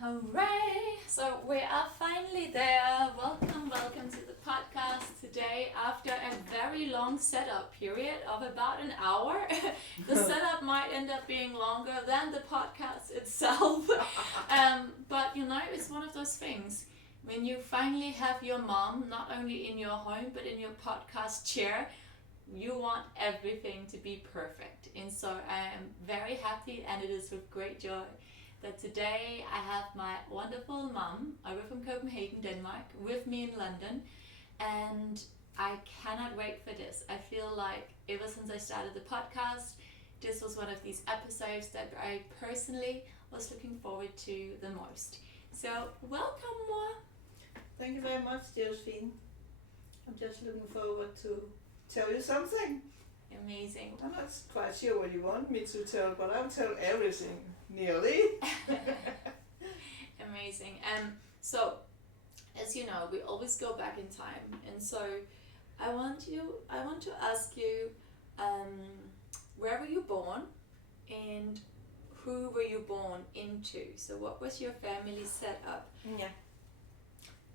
Hooray! So we are finally there. Welcome to the podcast today. After a very long setup period of about an hour, the setup might end up being longer than the podcast itself. But it's one of those things. When you finally have your mom, not only in your home, but in your podcast chair, you want everything to be perfect. And so I am very happy, and it is with great joy that today I have my wonderful mom over from Copenhagen, Denmark, with me in London, and I cannot wait for this. I feel like ever since I started the podcast, this was one of these episodes that I personally was looking forward to the most. So welcome, moi. Thank you very much, Josephine. I'm just looking forward to tell you something. Amazing. I'm not quite sure what you want me to tell, but I'll tell everything, nearly. Amazing. So, as you know, we always go back in time, and so I want to ask you, where were you born, and who were you born into? So, what was your family set up? Yeah.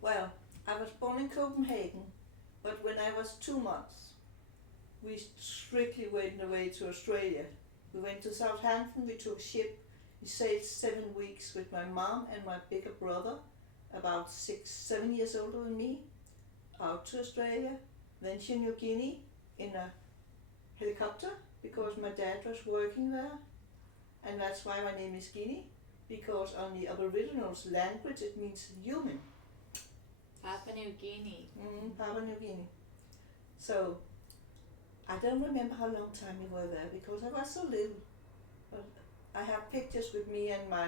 Well, I was born in Copenhagen, but when I was 2 months, we strictly went away to Australia. We went to Southampton, we took ship. We stayed 7 weeks with my mom and my bigger brother, about 6-7 years older than me, out to Australia, then to New Guinea in a helicopter because my dad was working there. And that's why my name is Guinea, because on the Aboriginals language it means human. Papua New Guinea. Papua New Guinea. So I don't remember how long time we were there because I was so little. But I have pictures with me and my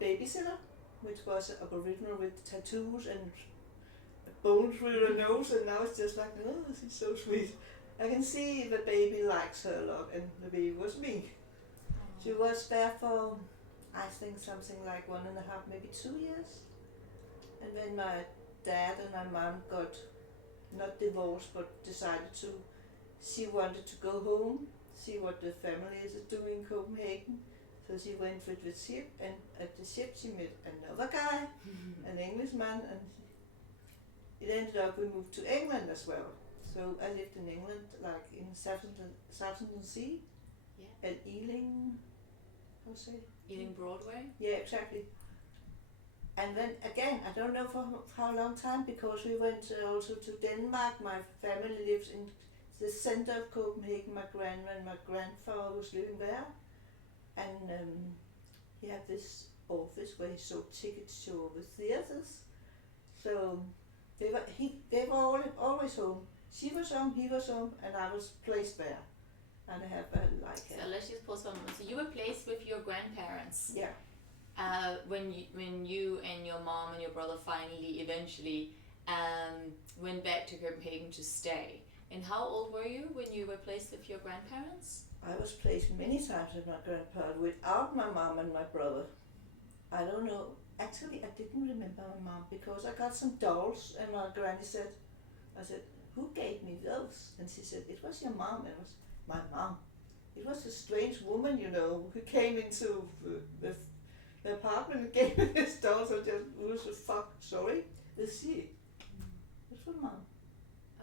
babysitter, which was Aboriginal with tattoos and a bone through her nose, and now it's just like, oh, she's so sweet. I can see the baby likes her a lot, and the baby was me. She was there for, I think, something like 1.5, maybe 2 years. And then my dad and my mom got, not divorced, but decided to, she wanted to go home, see what the family is doing in Copenhagen. So she went with the ship, and at the ship she met another guy, an Englishman, and it ended up we moved to England as well. So I lived in England, like in Southampton-on-Sea, at Ealing, how to say? Ealing Broadway? Yeah, exactly. And then again, I don't know for how long time, because we went also to Denmark. My family lives in the center of Copenhagen. My grandma and my grandfather was living there. And he had this office where he sold tickets to all the theaters. So they were always home. She was home, he was home, and I was placed there. And I have So let's just pause for a moment. So you were placed with your grandparents. Yeah. When you and your mom and your brother eventually went back to Copenhagen to stay. And how old were you when you were placed with your grandparents? I was placed many times with my grandparents without my mom and my brother. I don't know. Actually, I didn't remember my mom because I got some dolls, and my granny said, I said, who gave me those? And she said, it was your mom. It was my mom. It was a strange woman, who came into the apartment and gave me this doll. So just, who the fuck? Sorry, is she? It's for mom.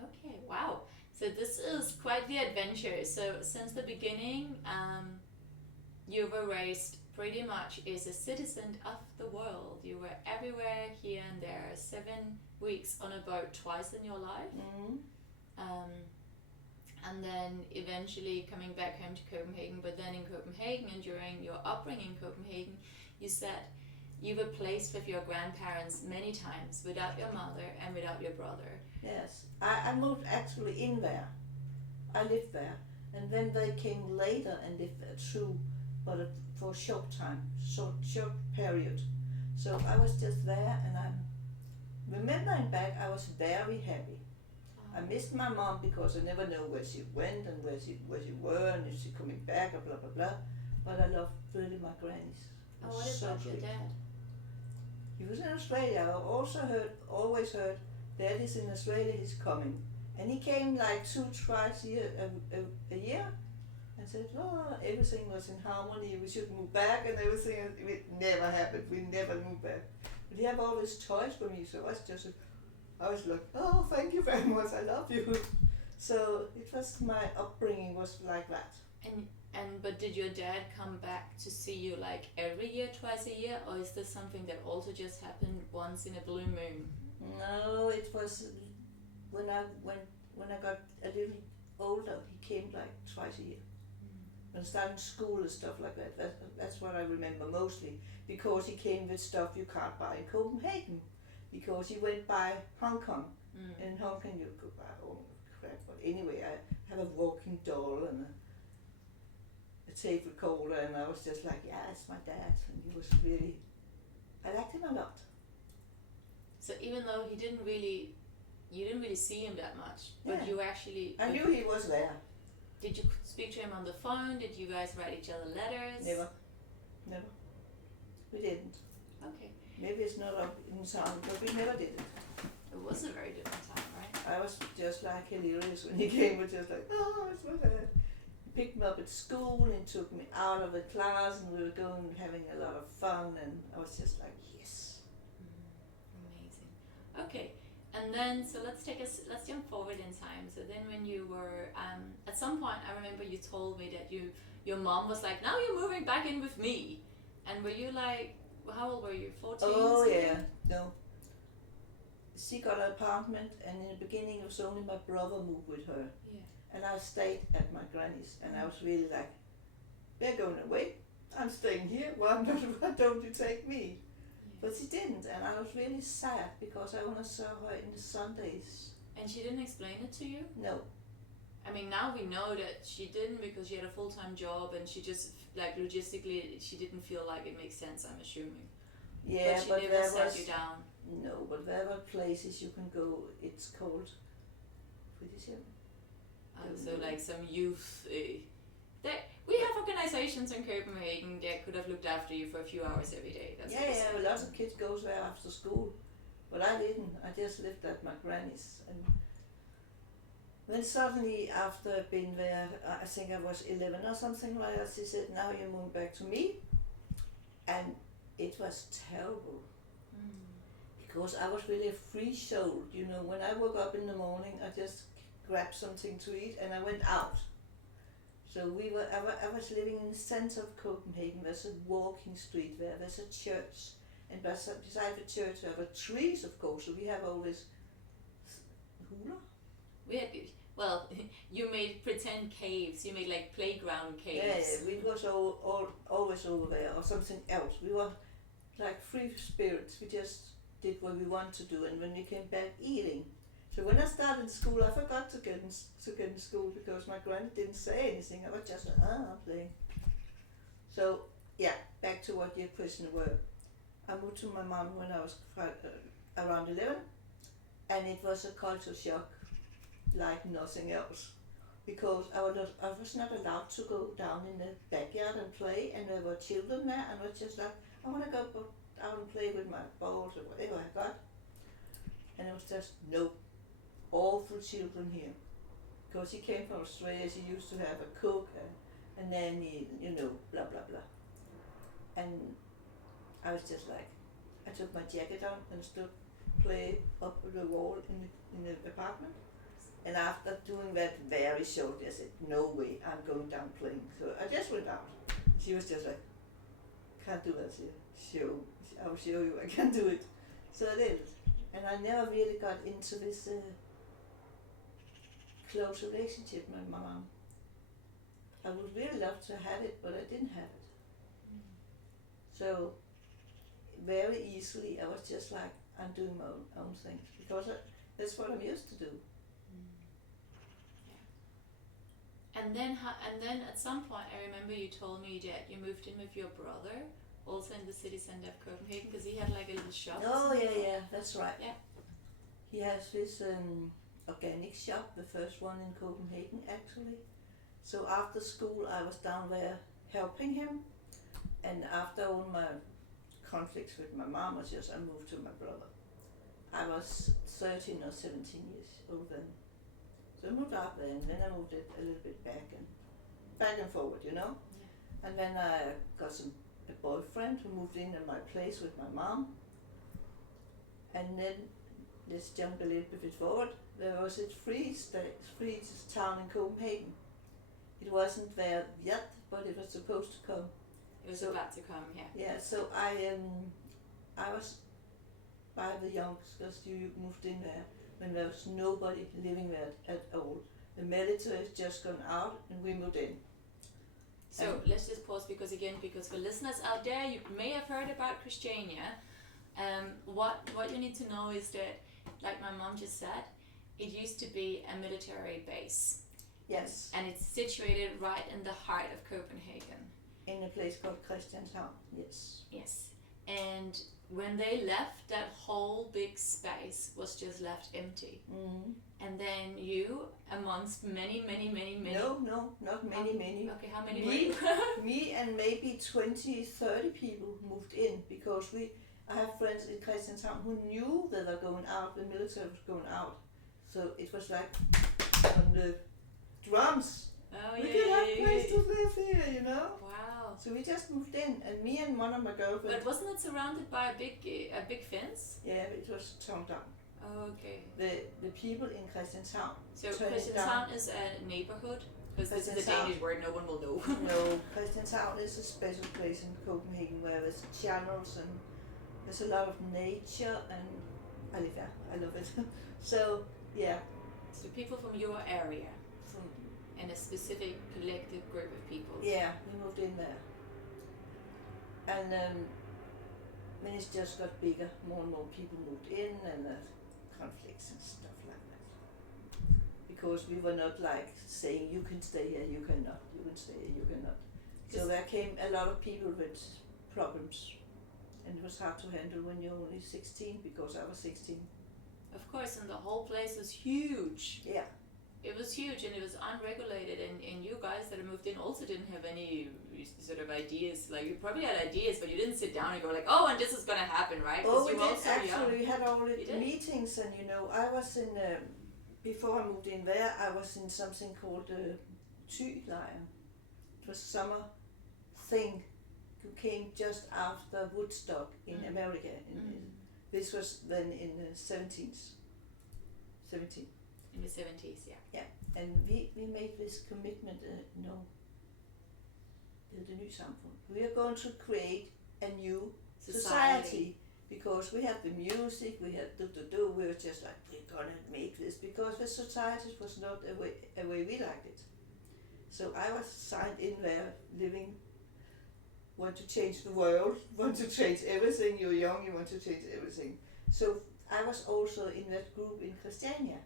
Okay, wow. So this is quite the adventure. So since the beginning, you were raised pretty much as a citizen of the world. You were everywhere, here and there. 7 weeks on a boat twice in your life. And then eventually coming back home to Copenhagen. But then in Copenhagen, and during your upbringing in Copenhagen, you said you were placed with your grandparents many times without your mother and without your brother. Yes, I moved actually in there. I lived there, and then they came later and lived there too, but for a short time, short period. So I was just there, and I'm remembering back, I was very happy. I missed my mom because I never know where she went and where she were and if she coming back or blah blah blah. But I loved really my grannies. Oh, what about your dad? He was in Australia. I also always heard, Dad is in Australia, he's coming. And he came like 2 twice a year. And and said, oh, everything was in harmony, we should move back and everything, and it never happened, we never moved back. But he have always toys for me, so I was like, oh, thank you very much, I love you. So it was, my upbringing was like that. But did your dad come back to see you like every year, twice a year, or is this something that also just happened once in a blue moon? No, it was when I got a little older, he came like twice a year. When I started school and stuff like that, that's what I remember mostly, because he came with stuff you can't buy in Copenhagen, because he went by Hong Kong, and in Hong Kong you could buy all crap. But anyway, I have a walking doll and a tape recorder, and I was just like, yeah, it's my dad, and he was really, I liked him a lot. So even though you didn't really see him that much, but you actually... I knew he was there. Did you speak to him on the phone? Did you guys write each other letters? Never. We didn't. Okay. Maybe it's not up in sound, but we never did it. It was a very different time, right? I was just like hilarious when he came, and just like, oh, it's my dad. He picked me up at school and took me out of the class, and we were going having a lot of fun, and I was just like, yes. Amazing. Okay. And then, so let's jump forward in time. So then when you were, at some point, I remember you told me that your mom was like, now you're moving back in with me. And were you like, how old were you, 14? Oh, yeah, no. She got an apartment, and in the beginning it was only my brother moved with her. Yeah. And I stayed at my granny's, and I was really like, they're going away. I'm staying here. Why don't you take me? But she didn't, and I was really sad because I want to serve her in the Sundays. And she didn't explain it to you? No. I mean, now we know that she didn't, because she had a full-time job, and she just, like, logistically, she didn't feel like it makes sense, I'm assuming. Yeah, but she never there sat was, you down. No, but there were places you can go. It's called Freetown. So like some youth. We have organizations in Copenhagen that could have looked after you for a few hours every day. That's Well, lots of kids goes there after school, but I didn't. I just lived at my granny's, and then suddenly, after I've been there, I think I was 11 or something like that. She said, "Now you're moving back to me," and it was terrible. Because I was really a free soul, you know. When I woke up in the morning, I just grabbed something to eat and I went out. So I was living in the center of Copenhagen. There's a walking street there. There's a church, and beside the church there were trees, of course. So we have all this hula. You made pretend caves. You made like playground caves. Yeah, we was always over there or something else. We were like free spirits. We just did what we wanted to do, and when we came back, eating. So when I started school, I forgot to get in school because my granny didn't say anything. I was just playing. So yeah, back to what your question were. I moved to my mom when I was around 11, and it was a culture shock like nothing else, because I was not allowed to go down in the backyard and play, and there were children there, and I was just like, I want to go out and play with my balls or whatever I got. And it was just, no, awful children here. Because he came from Australia, she used to have a cook, a nanny, you know, blah, blah, blah. And I was just like, I took my jacket on and stood play up the wall in the apartment. And after doing that very shortly, I said, no way, I'm going down playing. So I just went out. She was just like, can't do that here. I'll show you I can do it. So I did. And I never really got into this close relationship with my mom. I would really love to have it, but I didn't have it. So very easily I was just like, I'm doing my own things, because that's what I'm used to do. And then at some point, I remember you told me that you moved in with your brother, also in the city center of Copenhagen, because he had like a little shop. Oh yeah, that's right. Yeah. He has this organic shop, the first one in Copenhagen actually. So after school I was down there helping him, and after all my conflicts with my mom, I moved to my brother. I was 13 or 17 years old then. So I moved out there, and then I moved it a little bit back, and back and forward, you know. Yeah. And then I got a boyfriend who moved in my place with my mom. And then, let's jump a little bit forward, there was a Freetown in Copenhagen. It wasn't there yet, but it was supposed to come. It was about to come, yeah. Yeah, so I was by the youngsters. You moved in there when there was nobody living there at all. The military has just gone out and we moved in. So let's just pause because for listeners out there, you may have heard about Christiania. What you need to know is that, like my mom just said, it used to be a military base. Yes. And it's situated right in the heart of Copenhagen. In a place called Christiania, yes. Yes. And when they left, that whole big space was just left empty. Mm-hmm. And then you, amongst many. No, not many. Okay, how many? Me and maybe 20, 30 people moved in because I have friends in Christiania who knew they were going out, the military was going out. So it was like on the drums. Oh, we can have a place to live here, you know? Wow. So we just moved in, and me and one of my girlfriends. But wasn't it surrounded by a big fence? Yeah, but it was torn down. Oh, okay. The people in Christiania. So Christiania is a neighborhood? Because this is a Danish word, no one will know. No, Christiania is a special place in Copenhagen where there's channels and there's a lot of nature, and I live there. I love it. So, yeah. So people from your area? And a specific collective group of people. Yeah, we moved in there. And then it just got bigger. More and more people moved in, and conflicts and stuff like that. Because we were not like saying, you can stay here, you cannot. You can stay here, you cannot. So there came a lot of people with problems. And it was hard to handle when you're only 16, because I was 16. Of course, and the whole place was huge. Yeah. It was huge and it was unregulated, and you guys that moved in also didn't have any sort of ideas. Like, you probably had ideas, but you didn't sit down and go like, oh, and this is going to happen, right? Oh, we did actually. We had all the meetings, and I was in, before I moved in there, I was in something called Thy-lejren. It was a summer thing who came just after Woodstock in America. This was then in the 70s. In the 70s, yeah. Yeah, and we made this commitment, the new samfund. We are going to create a new society because we have the music, we have we were just like, we're going to make this, because the society was not a way we liked it. So I was signed in there, living, want to change the world, want to change everything. You're young, you want to change everything. So I was also in that group in Christiania.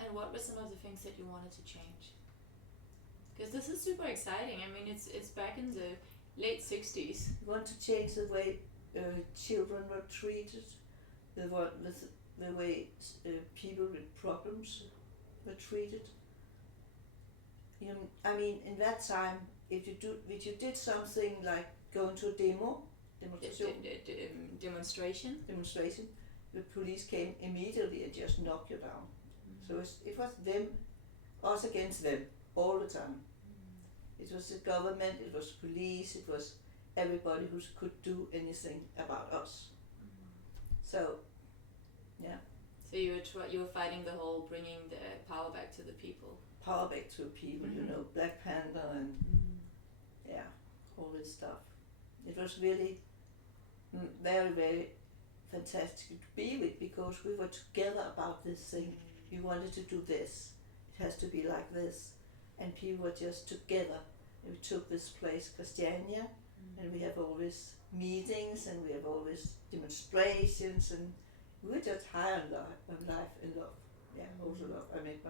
And what were some of the things that you wanted to change? Because this is super exciting. I mean, it's back in the late 60s. We want to change the way children were treated, the way people with problems were treated. I mean, in that time, if you did something like going to a demonstration, the police came immediately and just knocked you down. So it was us against them, all the time. It was the government, it was police, it was everybody who could do anything about us. So, yeah. So you were fighting the whole bringing the power back to the people. Power back to people, Black Panther and all this stuff. It was really very, very fantastic to be with, because we were together about this thing. We wanted to do this. It has to be like this. And people were just together. And we took this place, Christiania, and we have all these meetings, and we have all these demonstrations, and we were just high on life and love. Yeah, also love. I met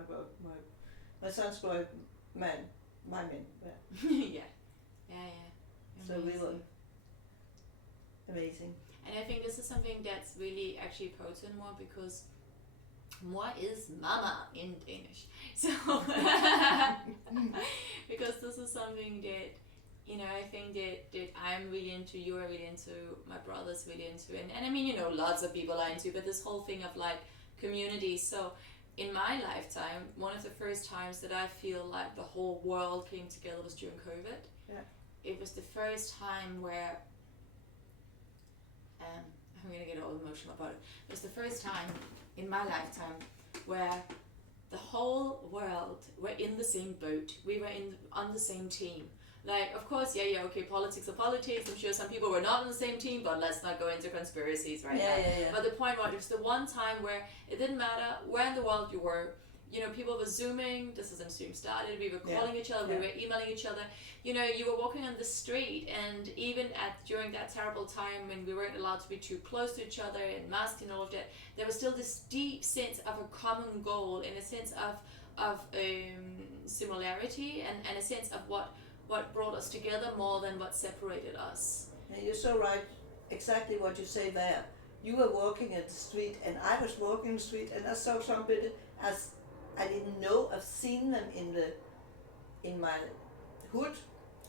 my son's boy, my man. Yeah. So we were amazing. And I think this is something that's really actually potent more, because moi is mama in Danish. So, because this is something that, I think that I'm really into, you are really into, my brother's really into, and I mean, lots of people are into, but this whole thing of like community. So in my lifetime, one of the first times that I feel like the whole world came together was during COVID. Yeah. It was the first time where, I'm going to get all emotional about it. It was the first time in my lifetime where the whole world were in the same boat. We were on the same team. Like, of course, okay, politics are politics. I'm sure some people were not on the same team, but let's not go into conspiracies right now. But the point was, it was the one time where it didn't matter where in the world you were. You know, people were Zooming, just as Zoom started, we were calling each other, we were emailing each other. You know, you were walking on the street, and even during that terrible time when we weren't allowed to be too close to each other and masked and all of that, there was still this deep sense of a common goal and a sense of similarity and a sense of what brought us together more than what separated us. And you're so right, exactly what you say there. You were walking at the street and I was walking the street and I saw somebody as I didn't know. I've seen them in my hood.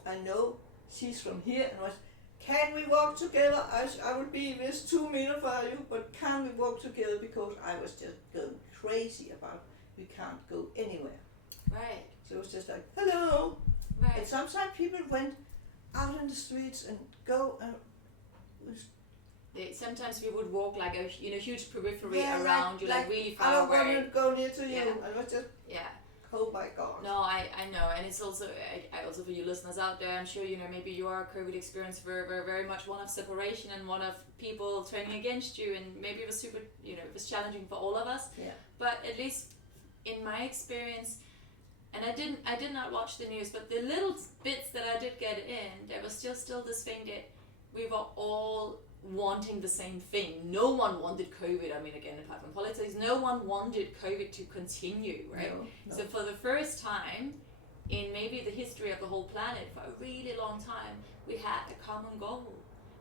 I know she's from here and was, can we walk together? I would be this 2 minutes for you, but can we walk together? Because I was just going crazy about we can't go anywhere. Right. So it was just like, hello. Right. And sometimes people went out in the streets and go and sometimes we would walk like a huge periphery around you, like really far away. I don't away. want to go near to you. And it was just oh my God. No, I know, and it's also I also for you listeners out there, I'm sure maybe your COVID experience were very much one of separation and one of people turning against you, and maybe it was super it was challenging for all of us. Yeah. But at least in my experience. And I did not watch the news, but the little bits that I did get in, there was still this thing that we were all wanting the same thing. No one wanted COVID. I mean, again, apart from politics, no one wanted COVID to continue, right? No. So for the first time in maybe the history of the whole planet, for a really long time, we had a common goal.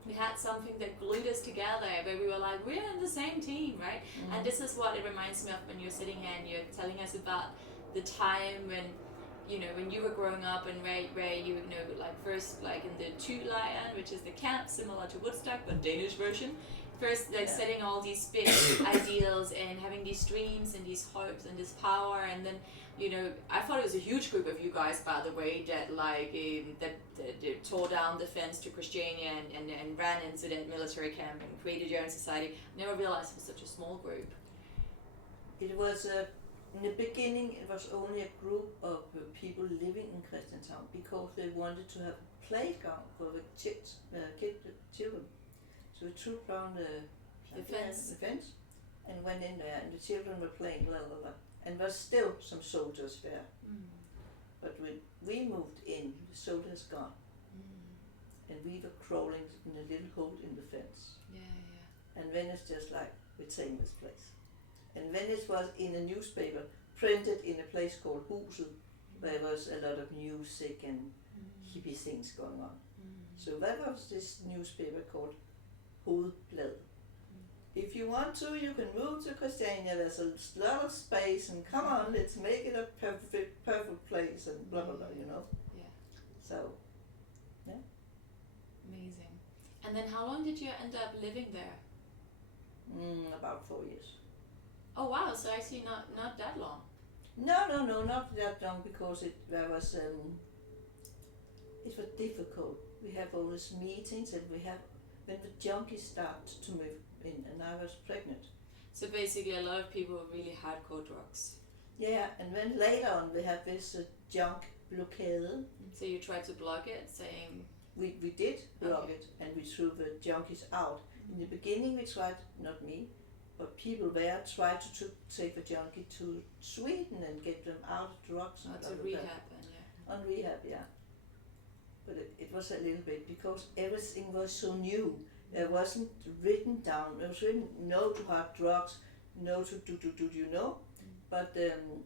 We had something that glued us together, where we were like, we're in the same team, right? Mm-hmm. And this is what it reminds me of when you're sitting here and you're telling us about the time when you were growing up and where you like first like in the Lion, which is the camp similar to Woodstock but Danish version, first like setting all these big ideals and having these dreams and these hopes and this power, and then I thought it was a huge group of you guys, by the way, that like that tore down the fence to Christiania and ran into that military camp and created your own society. I never realized it was such a small group. It was in the beginning, it was only a group of people living in Christiantown because they wanted to have a playground for the children. So we took down the fence and went in there, and the children were playing, and there was still some soldiers there. Mm. But when we moved in, the soldiers gone, and we were crawling in a little hole in the fence. And then it's just like we're taking this place. And then it was in a newspaper, printed in a place called Huset, where there was a lot of music and hippie things going on. So that was this newspaper called Hovedblad. If you want to, you can move to Christiania, there's a lot of space, and come on, let's make it a perfect place, and blah blah blah, Yeah. So, yeah. Amazing. And then how long did you end up living there? About 4 years. Oh wow! So actually not that long. No, not that long, because it was difficult. We have all these meetings, and we have when the junkies start to move in, and I was pregnant. So basically, a lot of people were really hardcore drugs. Yeah, and then later on we have this junk blockade. So you tried to block it, saying we did block it, and we threw the junkies out. In the beginning, we tried, not me, but people there tried to take the junkie to Sweden and get them out of drugs. To rehab, On rehab, yeah. But it was a little bit, because everything was so new. It wasn't written down. It was written no to hard drugs, no to do. But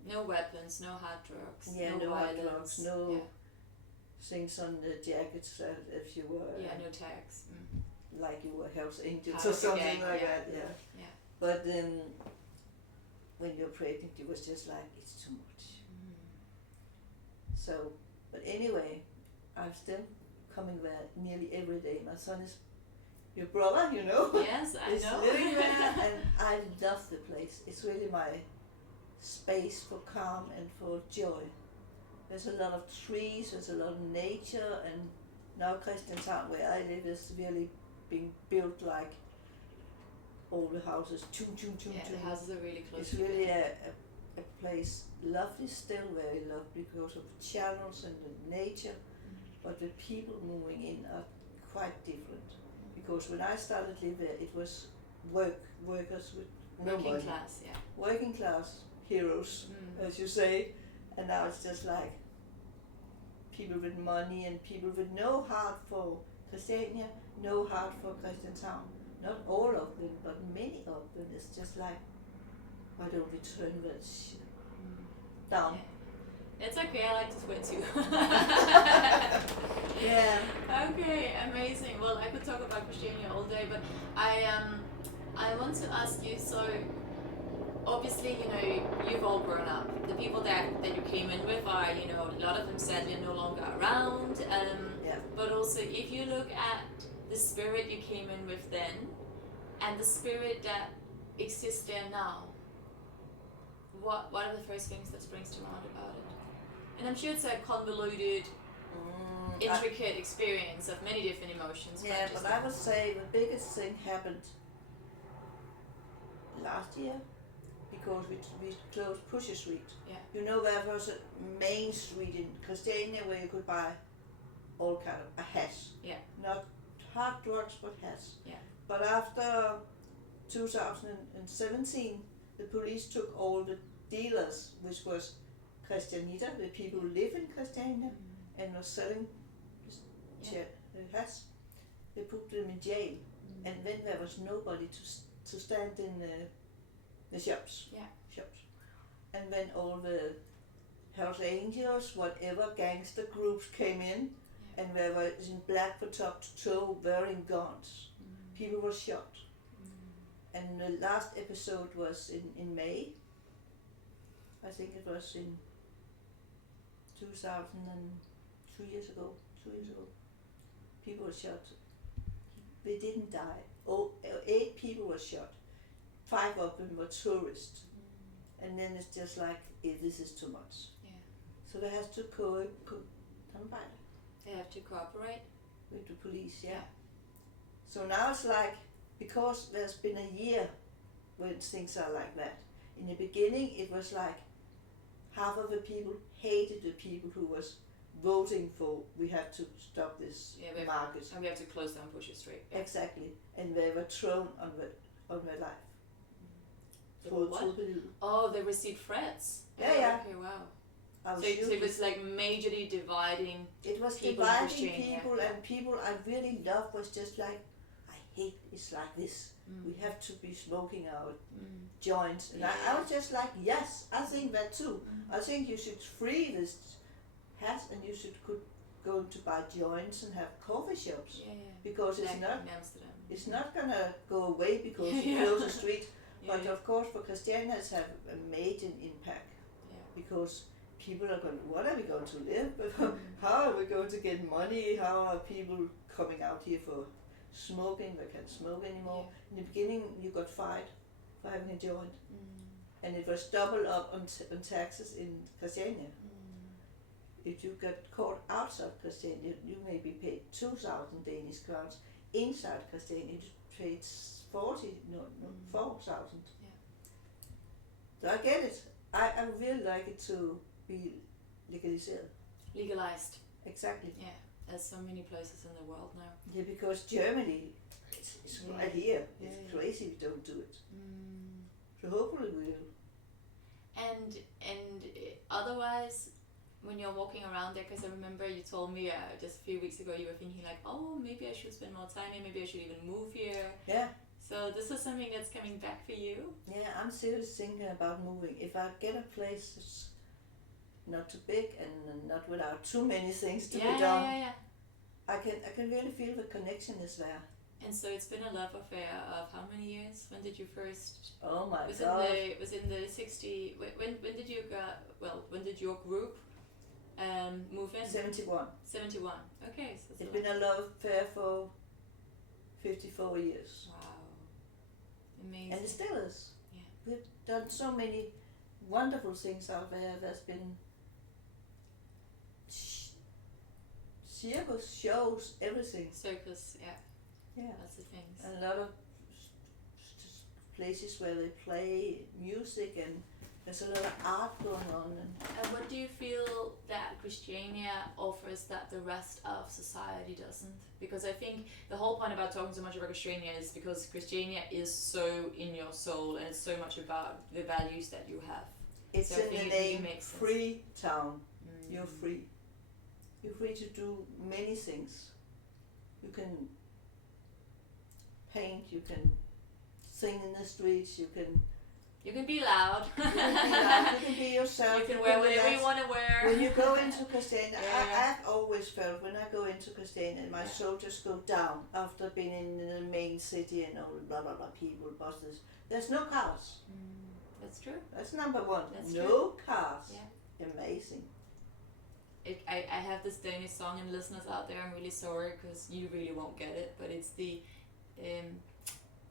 no weapons, no hard drugs. Yeah, no hard drugs, no Yeah. things on the jackets if you were. Yeah, no tags. Like you were Hells Angels or something like that. Yeah. But when you're pregnant, it was just like, it's too much. So, but anyway, I'm still coming there nearly every day. My son is your brother, Yes, I is know. living there, and I love the place. It's really space for calm and for joy. There's a lot of trees, there's a lot of nature, and now Christianshavn, where I live, is really being built like all the houses. Chum, chum, chum, Yeah, chum. the houses are really close It's together. really a place, lovely, still very lovely because of the channels and the nature, but the people moving in are quite different. Because when I started to live there, it was workers with no Working money. class, yeah. Working class heroes, as you say, and now it's just like people with money and people with no heart for Christiania, no heart for Christianshavn. Not all of them, but many of them. It's just like, why don't we turn this down? Yeah. It's okay, I like to sweat too. Yeah. Okay, amazing. Well, I could talk about Christiania all day, but I want to ask you, so obviously, you've all grown up. The people that you came in with are, a lot of them sadly are no longer around. Yeah. But also, if you look at the spirit you came in with then, and the spirit that exists there now, what are the first things that springs to mind about it? And I'm sure it's a convoluted, intricate experience of many different emotions. Yeah, but I would say the biggest thing happened last year because we closed Pusher Street. Yeah. There was a main street in Christiania where you could buy all kind of a hash. Yeah. Not hard drugs, but hash. Yeah. But after 2017, the police took all the dealers, which was Christianita, the people who live in Christiania, and were selling hash. They put them in jail, and then there was nobody to stand in the shops. Yeah. Shops. And when all the Hells Angels, whatever gangster groups came in, and they were in black from top to toe, wearing guns. People were shot. And the last episode was in May. I think it was in 2000 and 2 years ago. People were shot. They didn't die. 8 people were shot. 5 of them were tourists. And then it's just like, this is too much. Yeah. So they have to They have to cooperate with the police, yeah. So now it's like, because there's been a year when things are like that. In the beginning, it was like half of the people hated the people who was voting for, we have to stop this market. And we have to close down Pusher Street. Yeah. Exactly. And they were thrown on their life. Oh, they received threats. Yeah. Okay, wow. So it was like majorly dividing. It was people dividing people, and people I really loved was just like, I hate it's like this. We have to be smoking our joints. And I was just like, yes, I think that too. I think you should free this hash, and you could go to buy joints and have coffee shops. Because it's not gonna go away because you close the street. But of course, for Christiania, it's have a major impact. Because people are going, what are we going to live? How are we going to get money? How are people coming out here for smoking? They can't smoke anymore. In the beginning, you got fined for having a joint. And it was double up on taxes in Christiania. If you got caught outside Christiania, you maybe paid 2,000 Danish crowns. Inside Christiania, you paid 4,000. So I get it. I really like it to be legalized. Exactly. Yeah, there's so many places in the world now. Yeah, because Germany, it's right here. It's crazy if you don't do it. So hopefully we will. And otherwise, when you're walking around there, because I remember you told me just a few weeks ago you were thinking like, oh, maybe I should spend more time here, maybe I should even move here. Yeah. So this is something that's coming back for you? Yeah, I'm seriously thinking about moving. If I get a place that's not too big and not without too many things to be done, I can really feel the connection is there. And so it's been a love affair of how many years? When did you first? Oh my God! Was in the 60? When did you go? Well, when did your group move in? 71. 71. Okay, so it's been a love affair for 54 years. Wow. Amazing. And it still is. Yeah. We've done so many wonderful things out there. There's been circus shows, everything. Circus, yeah. Yeah. Lots of things. A lot of places where they play music, and there's a lot of art going on. And what do you feel that Christiania offers that the rest of society doesn't? Because I think the whole point about talking so much about Christiania is because Christiania is so in your soul, and it's so much about the values that you have. It's So I in think the it really name makes sense. Freetown. You're free. You're free to do many things. You can paint, you can sing in the streets, you can be loud. you can be yourself. You can wear whatever you want to wear. When you go into Christiania, Yeah. I've always felt when I go into Christiania, my soul just go down after being in the main city and all blah blah blah people, buses. There's no cars. That's true. That's number one. That's no true. cars. Yeah. Amazing. I have this Danish song, and listeners out there, I'm really sorry because you really won't get it, but it's the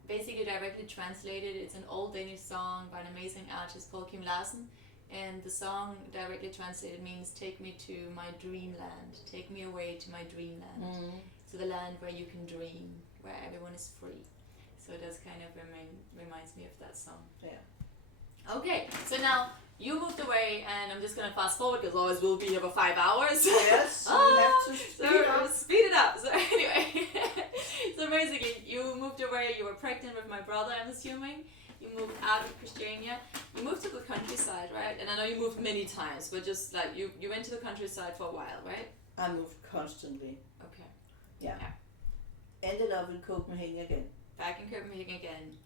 basically directly translated. It's an old Danish song by an amazing artist called Kim Larsen, and the song directly translated means "Take me to my dreamland, take me away to my dreamland, to the land where you can dream, where everyone is free." So it does kind of reminds me of that song. Yeah. Okay, so now you moved away, and I'm just gonna fast forward because otherwise we'll be here for 5 hours. Yes, we have to speed it up. So anyway, so basically you moved away, you were pregnant with my brother, I'm assuming. You moved out of Christiania. You moved to the countryside, right? And I know you moved many times, but just like you went to the countryside for a while, right? I moved constantly. Okay. Yeah. Ended up in Copenhagen again. Back in Copenhagen again.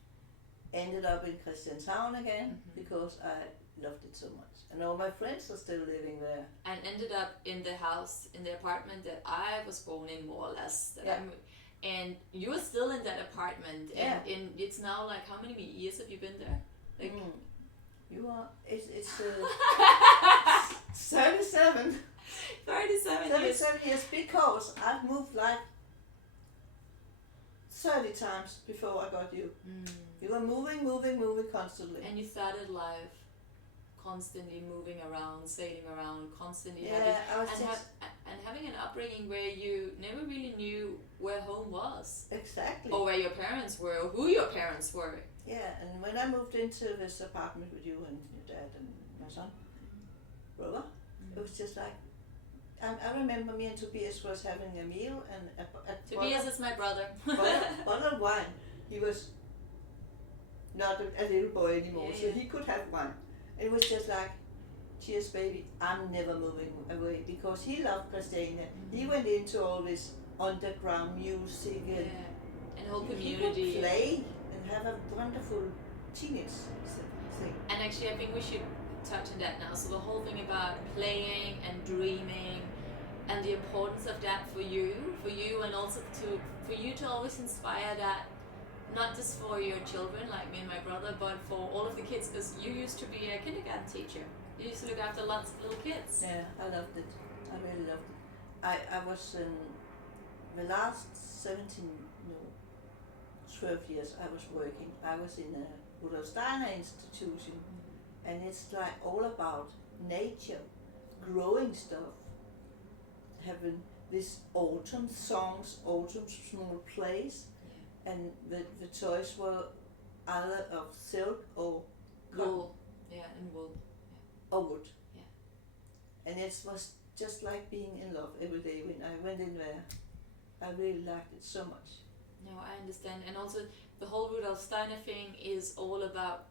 Ended up in Christianshavn again because I loved it so much. And all my friends are still living there. And ended up in the house, in the apartment that I was born in, more or less. And you were still in that apartment. Yeah. And it's now like, how many years have you been there? Like, You are, it's 37. 37 years. 37 years because I've moved like 30 times before I got you. You were moving constantly. And you started life constantly moving around, sailing around, constantly having an upbringing where you never really knew where home was. Exactly. Or where your parents were, or who your parents were. Yeah, and when I moved into this apartment with you and your dad and my son, brother, it was just like, I remember me and Tobias was having a meal and Tobias is my brother. bottle of wine. He was not a little boy anymore, so he could have wine. It was just like, cheers baby, I'm never moving away, because he loved Christiania. He went into all this underground music and whole community. He could play and have a wonderful teenage thing. And actually I think we should touch on that now. So the whole thing about playing and dreaming and the importance of that for you and also for you to always inspire that, not just for your children like me and my brother, but for all of the kids, because you used to be a kindergarten teacher. You used to look after lots of little kids. Yeah, I loved it. I really loved it. I was in the last 12 years I was working. I was in a Rudolf Steiner institution, and it's like all about nature, growing stuff, having this autumn songs, autumn small plays, and the toys were either of silk or wool. Yeah, and wool. Or wood. Yeah. And it was just like being in love every day when I went in there. I really liked it so much. No, I understand. And also the whole Rudolf Steiner thing is all about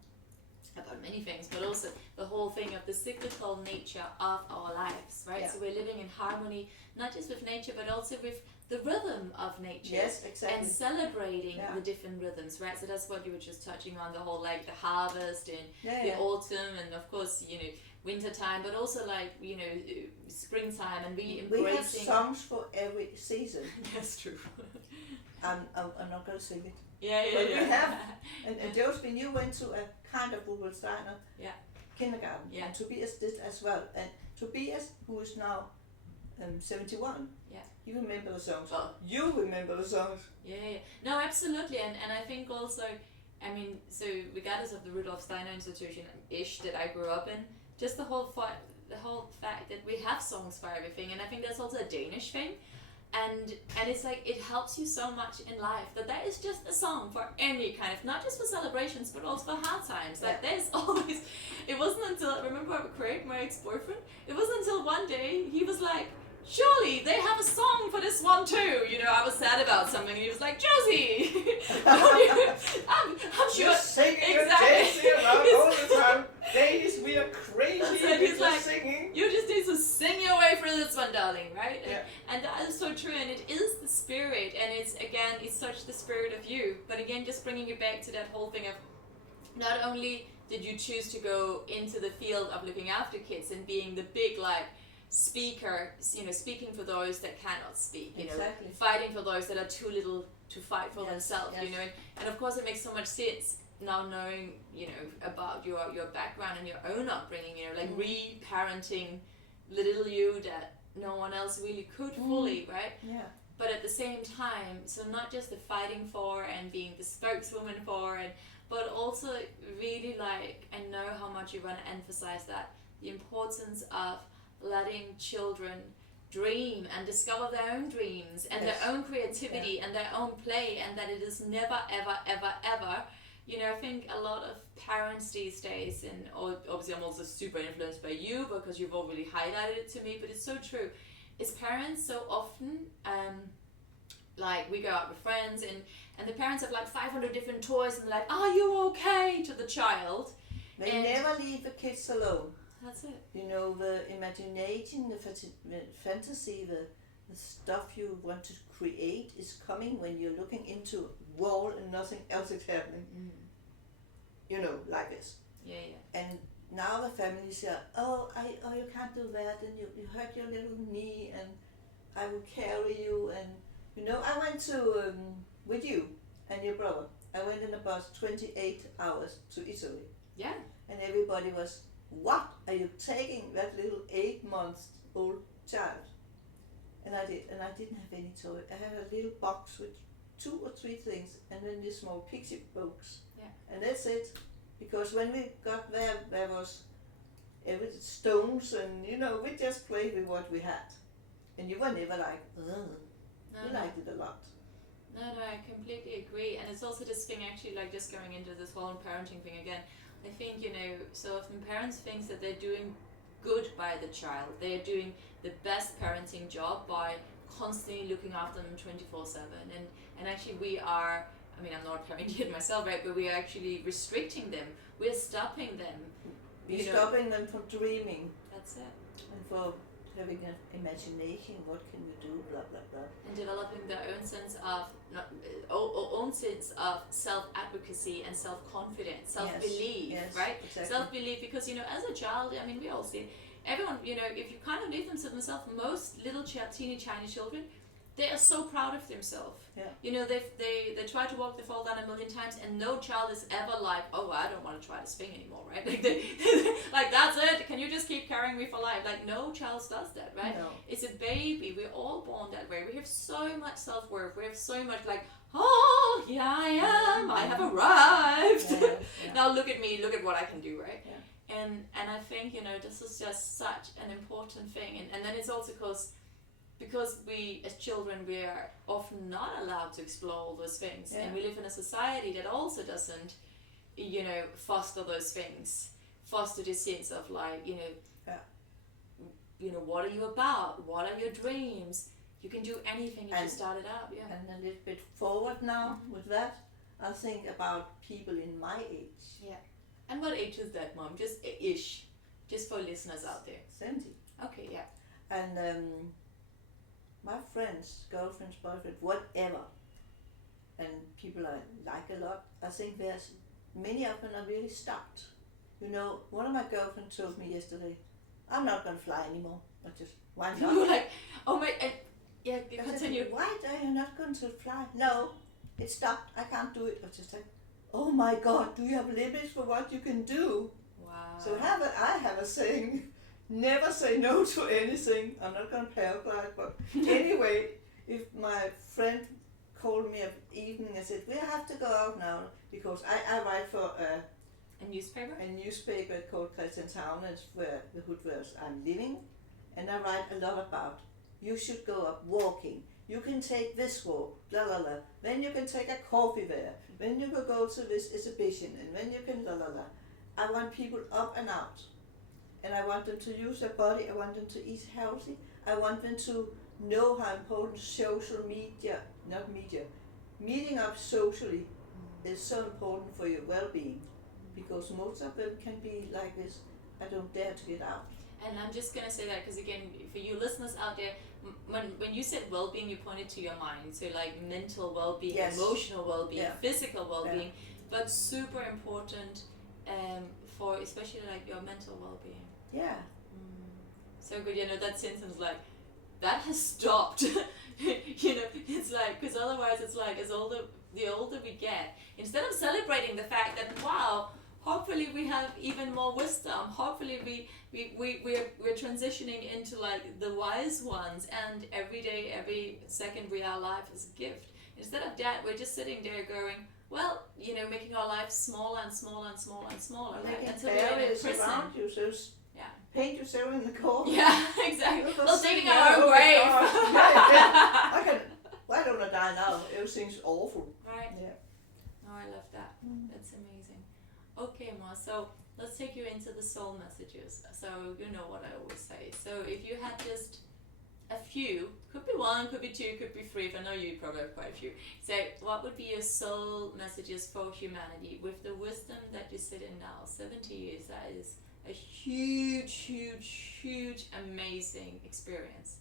many things, but also the whole thing of the cyclical nature of our lives, right? Yeah. So we're living in harmony, not just with nature, but also with the rhythm of nature. Yes, exactly. And celebrating the different rhythms, right? So that's what you were just touching on, the whole like the harvest and the autumn, and of course, winter time, but also like, springtime, and really embracing. We have songs for every season. That's true. I'm not going to sing it. But we have, and Josephine, you went to a kind of Rudolf Steiner kindergarten, and Tobias did as well. And Tobias, who is now 71, you remember the songs. Oh. You remember the songs. No, absolutely, and I think also I mean, so regardless of the Rudolf Steiner institution-ish that I grew up in, just the whole fact that we have songs for everything, and I think that's also a Danish thing. And it's like, it helps you so much in life that there is just a song for any kind of, not just for celebrations, but also for hard times. Like there's always, it wasn't until, remember Craig, my ex-boyfriend, it wasn't until one day he was like, surely they have a song for this one too. You know, I was sad about something and he was like, Josie, I'm sure. You're singing Exactly. around all the time. Days, we are crazy. He's like, singing. You just need to sing your way through this one, darling, right? Yeah. And that is so true, and it is the spirit, and it's such the spirit of you. But again, just bringing you back to that whole thing of, not only did you choose to go into the field of looking after kids and being the big, like, speaker, you know, speaking for those that cannot speak, you know, fighting for those that are too little to fight for themselves, you know, and of course it makes so much sense now knowing, you know, about your background and your own upbringing, you know, like re-parenting the little you that no one else really could fully, right? Yeah. But at the same time, so not just the fighting for and being the spokeswoman for, and but also really, like, I know how much you want to emphasize that, the importance of letting children dream and discover their own dreams and their own creativity and their own play, and that it is never, ever, ever, ever, you know, I think a lot of parents these days, and obviously I'm also super influenced by you because you've all really highlighted it to me, but it's so true. As parents, so often, like, we go out with friends and the parents have like 500 different toys and they're like, are you okay, to the child? They never leave the kids alone. That's it. You know, the imagination, the fantasy, the stuff you want to create is coming when you're looking into a wall and nothing else is happening. You know, like this. Yeah. And now the family say, oh, you can't do that, and you hurt your little knee, and I will carry you. And you know, I went to with you and your brother. I went in a bus 28 hours to Italy. Yeah. And everybody was, what are you taking that little 8-month-old child? And I did, and I didn't have any toy. I had a little box with 2 or 3 things, and then this small pixie box. Yeah. And that's it. Because when we got there was stones, and you know, we just played with what we had. And you were never like, ugh. We liked it a lot. No, I completely agree. And it's also this thing, actually, like, just going into this whole parenting thing again. I think, you know, so often parents think that they're doing good by the child. They're doing the best parenting job by constantly looking after them 24/7. And actually we are, I mean, I'm not a parent yet myself, right? But we are actually restricting them. We're stopping them. We're stopping them from dreaming. That's it. And for having an imagination, what can we do, blah, blah, blah. And developing their own sense of, self-advocacy and self-confidence, self-belief, right? Exactly. Self-belief, because, you know, as a child, I mean, we all see, everyone, you know, if you kind of leave them to themselves, most little teeny tiny children, they are so proud of themselves. Yeah. You know, they try to walk, they fall down 1,000,000 times, and no child is ever like, oh, I don't want to try this thing anymore, right? Like, like, that's it. Can you just keep carrying me for life? Like, no child does that, right? No. It's a baby. We're all born that way. We have so much self-worth. We have so much, like, oh, here I am. I have arrived. Yeah. Now look at me. Look at what I can do, right? Yeah. And I think, you know, this is just such an important thing. And then it's also because we, as children, we are often not allowed to explore all those things. Yeah. And we live in a society that also doesn't, you know, foster those things. Foster this sense of, like, you know, you know, what are you about? What are your dreams? You can do anything if you start it up, yeah. And a little bit forward now with that, I think about people in my age. Yeah. And what age is that, Mom? Just ish. Just for listeners out there. 70. Okay, yeah. And my friends, girlfriends, boyfriends, whatever, and people I like a lot, I think there's many of them are really stopped. You know, one of my girlfriends told me yesterday, I'm not going to fly anymore. I just, why not? You were like, oh my, yeah, continue. Said, why are you not going to fly? No, it stopped. I can't do it. I just like, oh my God, do you have limits for what you can do? Wow. So I have a saying, never say no to anything. I'm not going to paraglide, but anyway, if my friend called me up evening and said, we have to go out now because I write for A newspaper? a newspaper called Christiania, where the hood where I'm living, and I write a lot about you should go up walking. You can take this walk, blah blah blah. Then you can take a coffee there. Then you can go to this exhibition, and then you can blah blah blah. I want people up and out, and I want them to use their body. I want them to eat healthy. I want them to know how important social media, not media, meeting up socially is so important for your well-being, because most of them can be like this. I don't dare to get out. And I'm just going to say that because, again, for you listeners out there, when you said well-being, you pointed to your mind. So, like, mental well-being, Yes. emotional well-being, Yeah. physical well-being, but super important for especially, like, your mental well-being. Yeah. So good. You know, that sentence, like, that has stopped. You know, it's like, because otherwise it's like, the older we get, instead of celebrating the fact that, wow, hopefully we have even more wisdom, hopefully we're transitioning into like the wise ones, and every day, every second our life is a gift. Instead of that, we're just sitting there going, well, you know, making our life smaller and smaller and smaller and smaller, right? Making Until we're in a barriers prison. around you, so Yeah. paint yourself in the corner. Yeah, exactly. Look, Well, see digging now, our own oh my grave. God. Why don't I die now? Everything's awful. Right. Yeah. Oh, I love that. That's amazing. Okay, Ma, so let's take you into the soul messages. So you know what I always say. So if you had just a few, could be one, could be two, could be three, if I know you probably have quite a few. So what would be your soul messages for humanity with the wisdom that you sit in now? 70 years, that is a huge, huge, huge, amazing experience.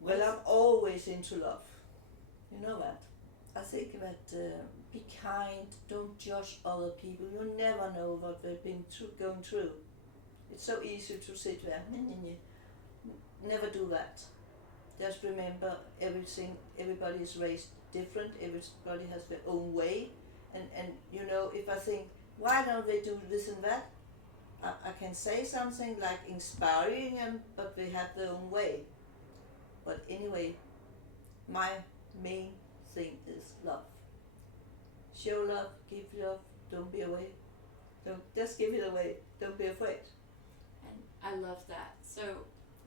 Well, I'm always into love. You know that. I think that be kind, don't judge other people. You never know what they've been going through. It's so easy to sit there. Never do that. Just remember everything. Everybody is raised different. Everybody has their own way. And you know, if I think, why don't they do this and that? I can say something like inspiring them, but they have their own way. But anyway, my main thing is love. Show love, give love, don't be away. Don't just give it away. Don't be afraid. And I love that. So,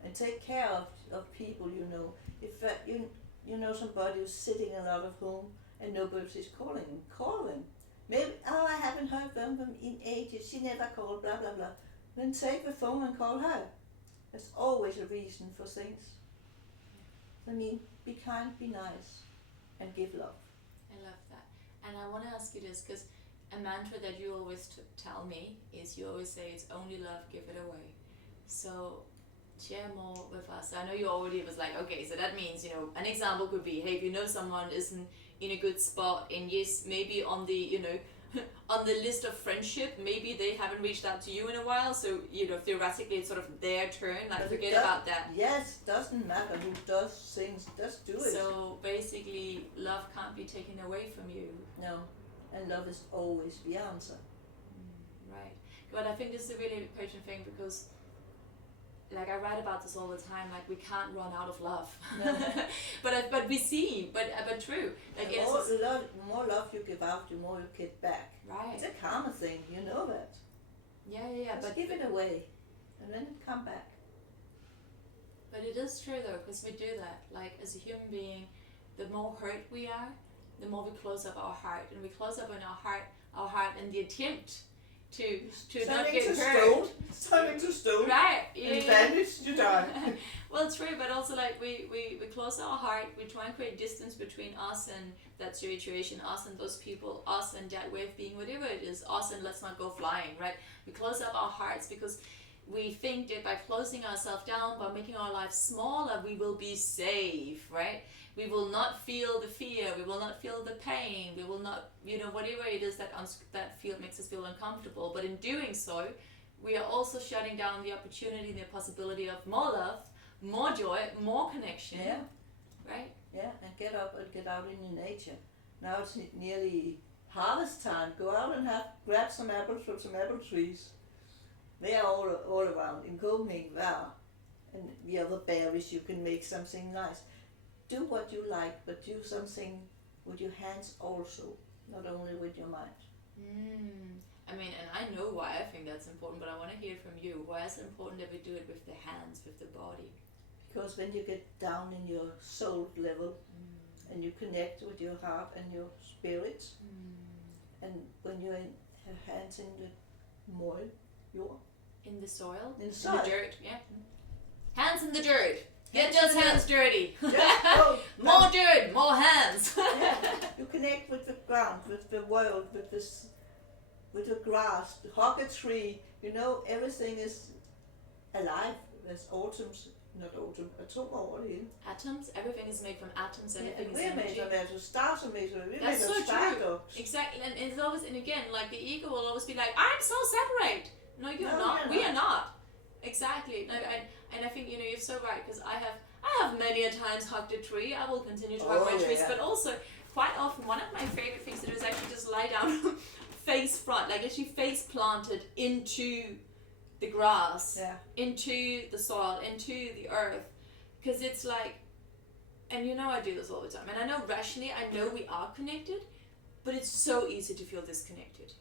and take care of people. You know, if you know somebody who's sitting a lot of home and nobody's calling them, call them. Maybe I haven't heard from them in ages. She never called. Blah blah blah. Then take the phone and call her. There's always a reason for things. I mean, be kind, be nice, and give love. I love that. And I want to ask you this, because a mantra that you always tell me is, you always say, it's only love, give it away. So share more with us. I know you already was like, okay, so that means, you know, an example could be, hey, if you know someone isn't in a good spot, and yes, maybe on the, you know, on the list of friendship, maybe they haven't reached out to you in a while, so, you know, theoretically it's sort of their turn, like, But forget about that. Yes, doesn't matter who does things, just do it. So basically, love can't be taken away from you. No, and love is always the answer. Right. But I think this is a really important thing, because like I write about this all the time, like we can't run out of love. No. but we see, but true. Like The more love you give out, the more you get back. Right. It's a karma thing, you know that. Yeah. Just But give it away, and then it come back. But it is true though, because we do that. Like as a human being, the more hurt we are, the more we close up our heart, and we close up in our heart in the attempt to not get hurt. Turning to stone. Right. And vanish, you die. Well, true, but also like we close our heart, we try and create distance between us and that situation, us and those people, us and that way of being, whatever it is, us and let's not go flying, right? We close up our hearts because we think that by closing ourselves down, by making our lives smaller, we will be safe, right? We will not feel the fear, we will not feel the pain, we will not, you know, whatever it is that makes us feel uncomfortable. But in doing so, we are also shutting down the opportunity and the possibility of more love, more joy, more connection. Yeah. Right? Yeah, and get up and get out in the nature. Now it's nearly harvest time. Go out and grab some apples from some apple trees. They are all around. In Copenhagen, there are. And the other berries, you can make something nice. do what you like, but do something with your hands also, not only with your mind. I mean, and I know why I think that's important, but I want to hear from you. Why is it important that we do it with the hands, with the body? Because when you get down in your soul level and you connect with your heart and your spirit, and when you're in her hands in the moil, in the soil, in the dirt, hands in the dirt. Get those hands dirty. More dirt, more hands. You connect with the ground, with the world, with this, with the grass, hug a tree. You know, everything is alive. There's atomer over here. Atoms. Everything is made from atoms. Everything is we're energy. made of atoms. Stars are made of. We're That's made of so true. stardust. Exactly, and it's always, and again, like the ego will always be like, "I'm so separate." No, you're No, not. you're We are not. Exactly. No, and I think you're so right, because I have many a times hugged a tree. I will continue to hug my trees, but also quite often one of my favorite things to do is actually just lie down face front, like actually face planted into the grass, into the soil, into the earth, because it's like, and I do this all the time, and I know rationally I know we are connected, but it's so easy to feel disconnected.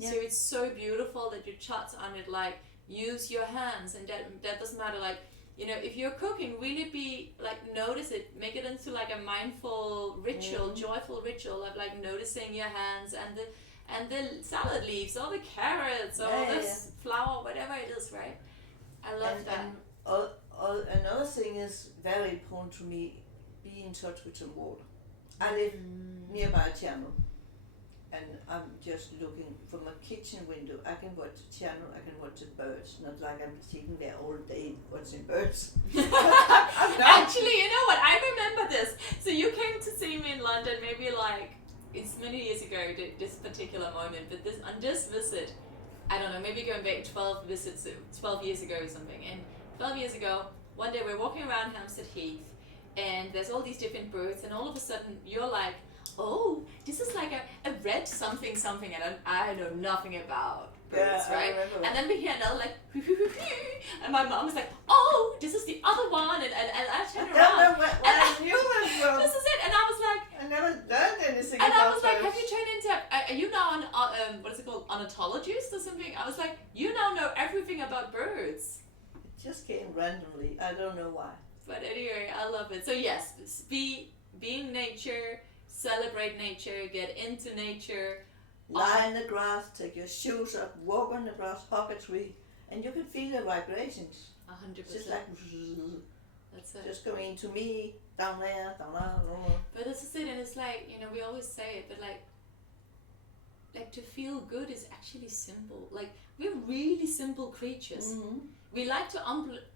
So it's so beautiful that your chats on it, like, use your hands, and that doesn't matter, like, if you're cooking, really be like, notice it, make it into like a mindful ritual, joyful ritual of like noticing your hands and the salad leaves, or the carrots, or this flour, whatever it is, right? I love that. And another thing is very important to me, be in touch with some water. I live nearby a channel, and I'm just looking from a kitchen window. I can watch the channel, I can watch the birds, not like I'm sitting there all day watching birds. Actually, you know what? I remember this. So you came to see me in London, maybe like, it's many years ago, this particular moment, but on this visit, I don't know, maybe going back 12 years ago or something. And 12 years ago, one day we're walking around Hampstead Heath, and there's all these different birds, and all of a sudden you're like, oh, this is like a red something, and I know nothing about birds, right? And then we hear another like, and my mom was like, oh, this is the other one, and I turned around. I don't know where I knew it from. This is it, and I was like, I never learned anything and about I was like, birds. have you turned into, are you now an, what is it called, ornithologist or something? I was like, you now know everything about birds. It just came randomly, I don't know why. But anyway, I love it. So yes, be in nature, celebrate nature, get into nature. Lie in the grass, take your shoes up, walk on the grass, hug a tree, and you can feel the vibrations. 100%. Just like, that's it. just going to me, down there. But this is it, and it's like, we always say it, but like to feel good is actually simple. Like, we're really simple creatures. Mm-hmm. We like to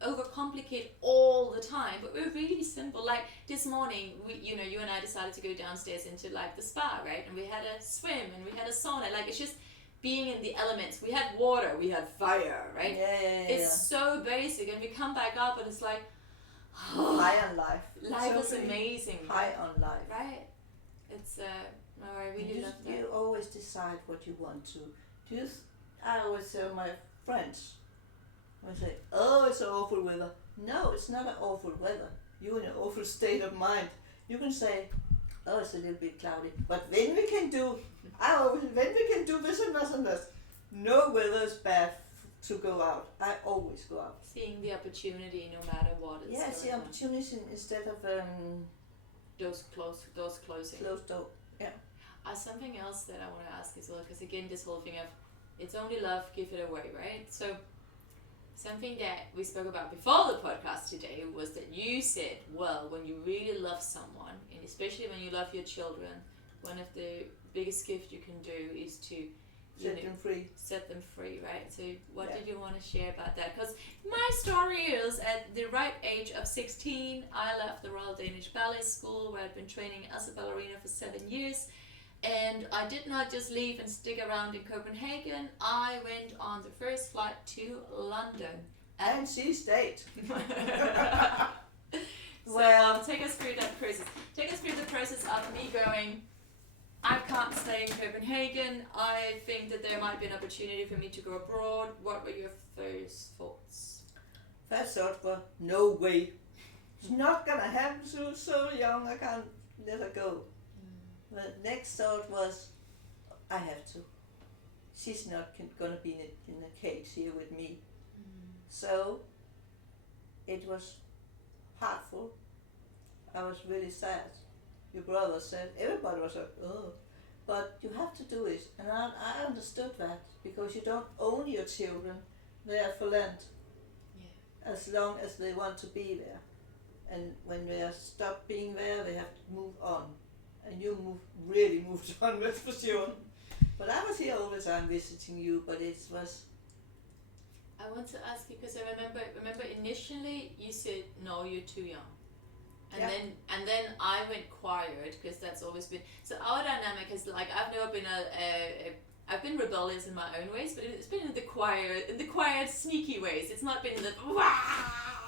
overcomplicate all the time, but we're really simple. Like this morning, you and I decided to go downstairs into like the spa, right? And we had a swim and we had a sauna. Like, it's just being in the elements. We had water, we had fire, right? It's so basic, and we come back up and it's like, high on life. Life is amazing. High on life. Right? It's no, I really love that. You always decide what you want to do. I always tell my friends, I say, oh, it's an awful weather. No, it's not an awful weather. You're in an awful state of mind. You can say, oh, it's a little bit cloudy, but then we can do, then we can do this and this and this. No weather is bad to go out. I always go out. Seeing the opportunity no matter what is Yeah, see opportunity instead of doors closing. Closed door. Yeah. Something else that I want to ask as well, because again, this whole thing of it's only love, give it away, right? So something that we spoke about before the podcast today was that you said, well, when you really love someone, and especially when you love your children, one of the biggest gifts you can do is to set them free, right? So what did you want to share about that? Because my story is, at the right age of 16, I left the Royal Danish Ballet School, where I'd been training as a ballerina for 7 years. And I did not just leave and stick around in Copenhagen. I went on the first flight to London. And she stayed. Well, take us through that process. Take us through the process of me going, I can't stay in Copenhagen. I think that there might be an opportunity for me to go abroad. What were your first thoughts? First thought was, no way. It's not gonna happen. She's so young. I can't let her go. The next thought was, I have to. She's not gonna be in a cage here with me. So it was heartful. I was really sad. Your brother said, everybody was like, oh, but you have to do it. And I understood that, because you don't own your children. They are for Lent. Yeah. As long as they want to be there. And when they are stopped being there, they have to move on. And you really moved on, that's for sure. But I was here all the time visiting you, but it was... I want to ask you, because I remember initially you said, no, you're too young. And then I went quiet, because that's always been, so our dynamic is like, I've never been I've been rebellious in my own ways, but it's been in the quiet sneaky ways. It's not been in the wah.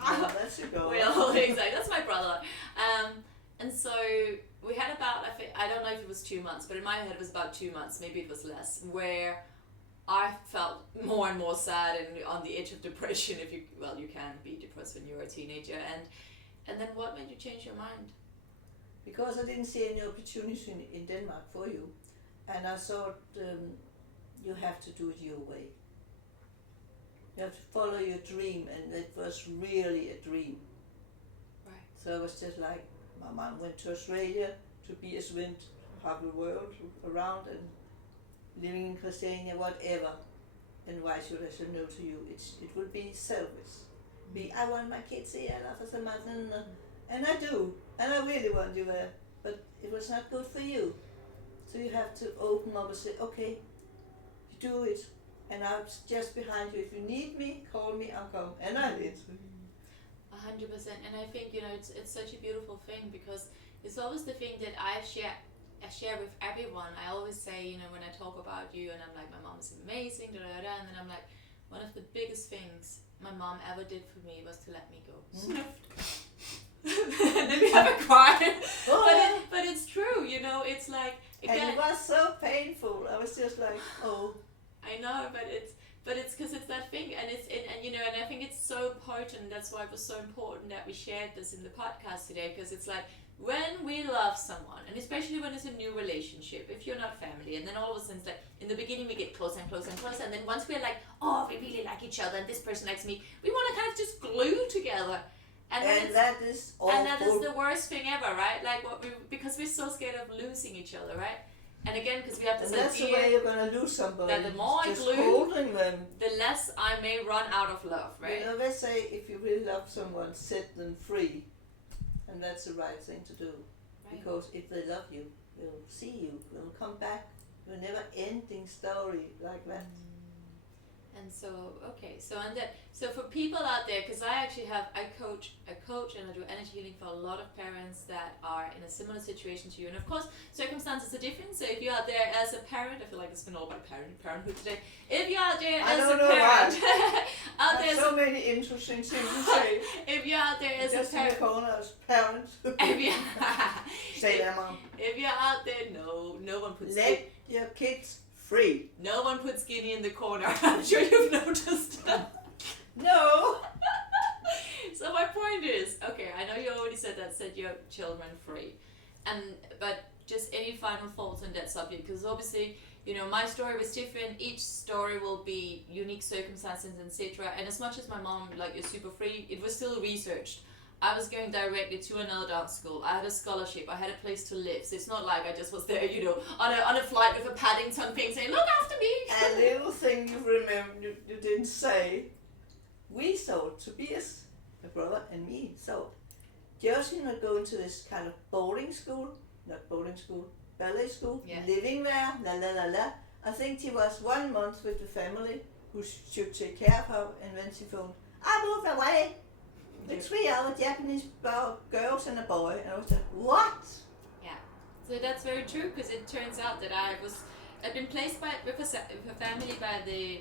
Oh, that's your goal. Well, exactly, that's my brother. And so we had about, I don't know if it was 2 months, but in my head it was about 2 months, maybe it was less, where I felt more and more sad and on the edge of depression. You can be depressed when you're a teenager, and then what made you change your mind? Because I didn't see any opportunity in Denmark for you, and I thought you have to do it your way. You have to follow your dream, and it was really a dream. Right. So it was just like, my mom went to Australia, Tobias went half the world around and living in Christiania, whatever. And why should I say no to you? It would be selfish. I want my kids here, and I do, and I really want you there, but it was not good for you. So you have to open up and say, okay, you do it, and I'm just behind you. If you need me, call me, I'll come. And I did. 100%, and I think, it's such a beautiful thing, because it's always the thing that I share with everyone. I always say, when I talk about you, and I'm like, my mom is amazing, and then I'm like, one of the biggest things my mom ever did for me was to let me go. Sniffed. And then we have a cry. But it's true, it's like, again, and it was so painful. I was just like, oh. I know, but it's because it's that thing, and and I think it's so important. That's why it was so important that we shared this in the podcast today, because it's like, when we love someone, and especially when it's a new relationship, if you're not family, and then all of a sudden it's like, in the beginning we get closer and closer and closer, and then once we're like, oh, we really like each other, and this person likes me, we want to kind of just glue together. And that is awful. And that is the worst thing ever, right? Like because we're so scared of losing each other, right? And again, because we have this idea, that's the way you're gonna lose somebody. That the more I glue, the less I may run out of love, right? They say if you really love someone, set them free, and that's the right thing to do. Right. Because if they love you, they'll see you, they'll come back. You're a never-ending story like that. And so, okay, so for people out there, because I coach and I do energy healing for a lot of parents that are in a similar situation to you, and of course circumstances are different. So if you're out there as a parent, I feel like it's been all about parenthood today. If you're out there as a parent, out there so many interesting things to say. If you're out there as just a parent, in the corner as parents. Say that, Mom. If you're out there, no one puts your kids free. No one puts Guinea in the corner. I'm sure you've noticed. No. So my point is, okay, I know you already said your children free, but just any final thoughts on that subject, because obviously, my story was different. Each story will be unique circumstances, etc. And as much as my mom, like, you're super free, it was still researched. I was going directly to another dance school. I had a scholarship. I had a place to live. So it's not like I just was there, on a flight with a Paddington thing saying, look after me. A little thing you remember, you didn't say. We thought, Tobias, my brother, and me thought, Josephine would go into this kind of ballet school, living there, I think she was 1 month with the family who should take care of her, and when she phoned, I moved away. The 3 other Japanese girls and a boy, and I was like, what? Yeah, so that's very true, because it turns out that I'd been placed with a family by the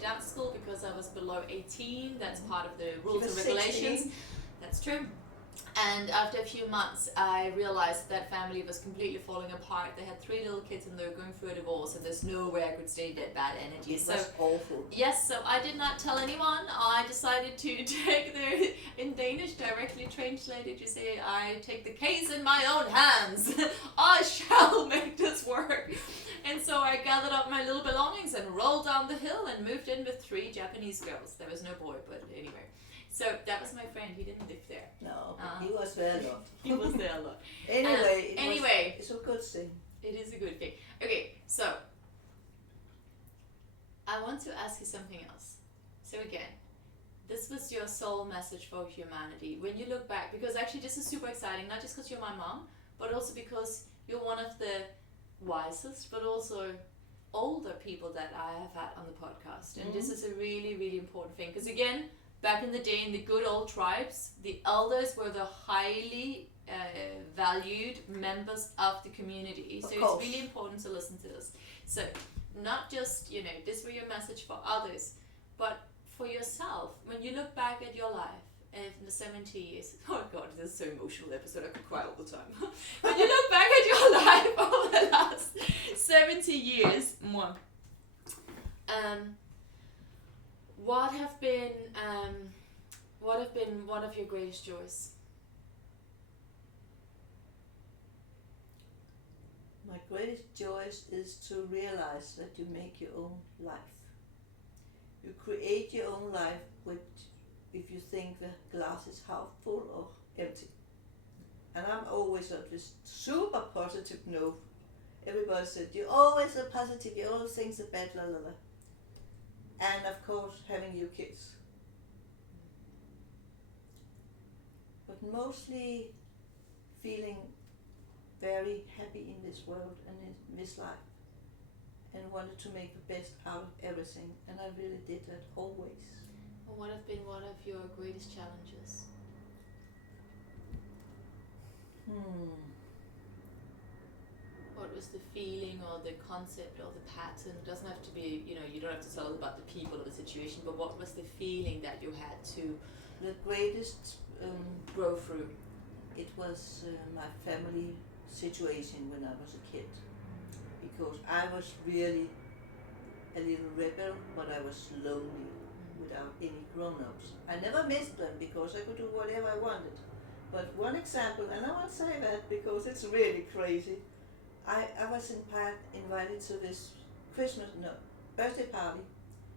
dance school because I was below 18. That's part of the rules and regulations. 16. That's true. And after a few months, I realized that family was completely falling apart. They had 3 little kids and they were going through a divorce, and there's no way I could stay that bad energy. It was awful. Yes, so I did not tell anyone. I decided to take the, in Danish, directly translated, you say, I take the case in my own hands. I shall make this work. And so I gathered up my little belongings and rolled down the hill and moved in with 3 Japanese girls. There was no boy, but anyway. So that was my friend. He didn't live there. No, he was there a lot. He was there a lot. Anyway, it's a good thing. It is a good thing. Okay, so I want to ask you something else. So again, this was your soul message for humanity. When you look back, because actually this is super exciting, not just because you're my mom, but also because you're one of the wisest, but also older people that I have had on the podcast. And this is a really, really important thing. Because again, back in the day, in the good old tribes, the elders were the highly valued members of the community. So it's really important to listen to this. So not just, this were your message for others, but for yourself. When you look back at your life in the 70 years, oh God, this is so emotional episode, I could cry all the time. When you look back at your life over the last 70 years, what have been one of your greatest joys? My greatest joy is to realize that you make your own life. You create your own life if you think the glass is half full or empty. And I'm always on this super positive note. Everybody said, you're always so positive, you always think the bad, la la la. And of course, having your kids. But mostly feeling very happy in this world and in this life. And wanted to make the best out of everything. And I really did that always. Well, what have been one of your greatest challenges? What was the feeling or the concept or the pattern? It doesn't have to be, you don't have to tell us about the people or the situation, but what was the feeling that you had to the greatest grow through? It was my family situation when I was a kid. Because I was really a little rebel, but I was lonely without any grown-ups. I never missed them because I could do whatever I wanted. But one example, and I won't say that because it's really crazy. I was invited to this birthday party,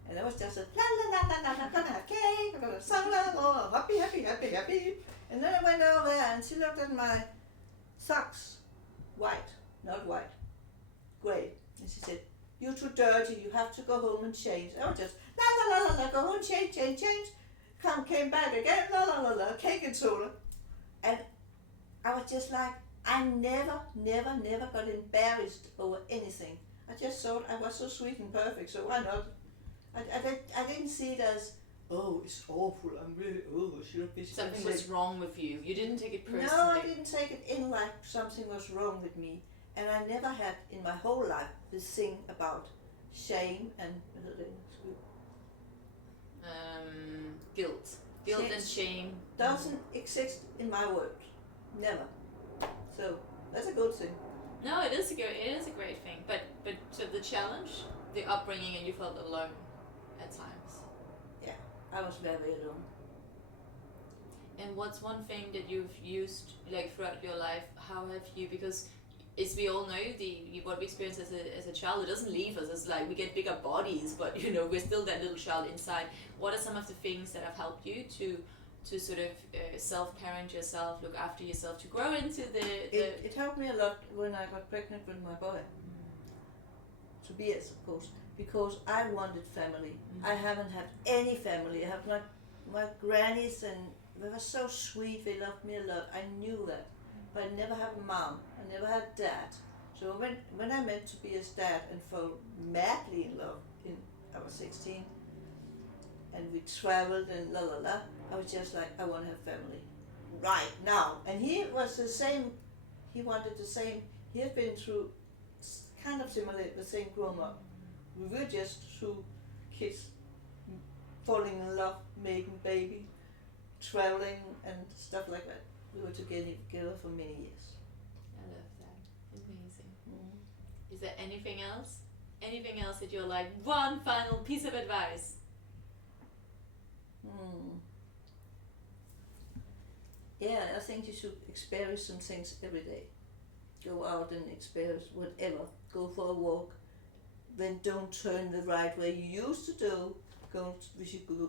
and I was just like, la la la la la, gonna have cake, I'm gonna sing, oh, happy, happy, happy, happy. And then I went over there and she looked at my socks, white, not white, grey. And she said, you're too dirty, you have to go home and change. I was just, la la la la la, go home, change. Came back again, la la la la, cake and soda. And I was just like, I never got embarrassed over anything. I just thought I was so sweet and perfect, so why not? I didn't see it as, oh, it's awful, I'm really, should I be something was wrong with you. You didn't take it personally. No, I didn't take it in like something was wrong with me. And I never had in my whole life this thing about shame and guilt and shame doesn't exist in my world. Never. So that's a good thing. No, it is a great thing. But so the challenge, the upbringing, and you felt alone at times. Yeah, I was very alone. And what's one thing that you've used like throughout your life? How have you, because as we all know, what we experience as a child, it doesn't leave us. It's like we get bigger bodies, but we're still that little child inside. What are some of the things that have helped you to sort of self-parent yourself, look after yourself, to grow into It helped me a lot when I got pregnant with my boy. Tobias, of course, because I wanted family. I haven't had any family. I have my grannies, and they were so sweet. They loved me a lot. I knew that. But I never had a mom. I never had dad. So when I met Tobias' dad and fell madly in love, I was 16, and we traveled and la la la, I was just like, I want to have family right now. And he was the same. He wanted the same. He had been through kind of similar, the same growing up. We were just two kids falling in love, making baby, traveling and stuff like that. We were together for many years. I love that. Amazing. Mm. Is there anything else? Anything else that you're like, one final piece of advice? Yeah, I think you should experience some things every day. Go out and experience whatever. Go for a walk. Then don't turn the right way you used to do.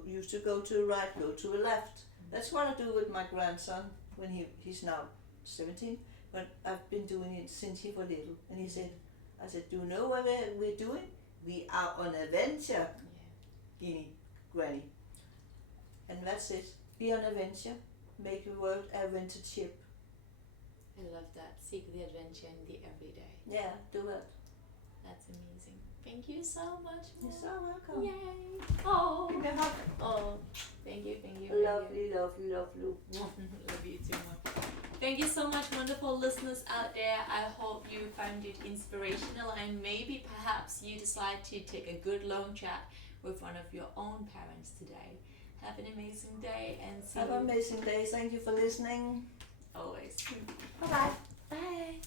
Used to go to the right, go to the left. That's what I do with my grandson when he's now 17. But I've been doing it since he was little. And I said, do you know what we're doing? We are on adventure, Guinea, Granny. And that's it. Be on adventure. Make your world adventure. I love that. Seek the adventure in the everyday. Yeah, do it. That's amazing. Thank you so much. You're so welcome. Yay. Oh. Give me a hug. Oh. Thank you. Love you. Love you too much. Thank you so much, wonderful listeners out there. I hope you found it inspirational and maybe perhaps you decide to take a good long chat with one of your own parents today. Have an amazing day and see you. Have an amazing day. Thank you for listening. Always. Bye-bye. Bye.